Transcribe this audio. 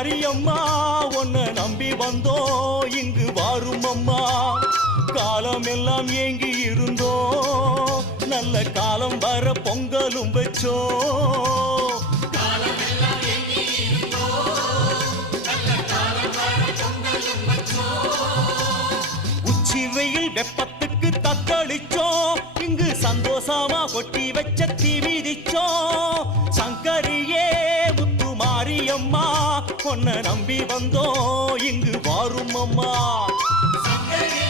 மாரியம்மா உன்னை நம்பி வந்தோம் இங்கு வாரும் அம்மா. காலம் எல்லாம் ஏங்கி இருந்தோம் நல்ல காலம் வர பொங்கலும் வச்சோம். உச்சி வெயில் வெப்பத்துக்கு தத்தளிச்சோம் இங்கு சந்தோஷமா கொட்டி வச்ச தீ மிதிச்சோம். சங்கரியே முத்து மாரியம்மா உன்னை நம்பி வந்தோம் இங்கு வாரும் அம்மா. சங்கரியே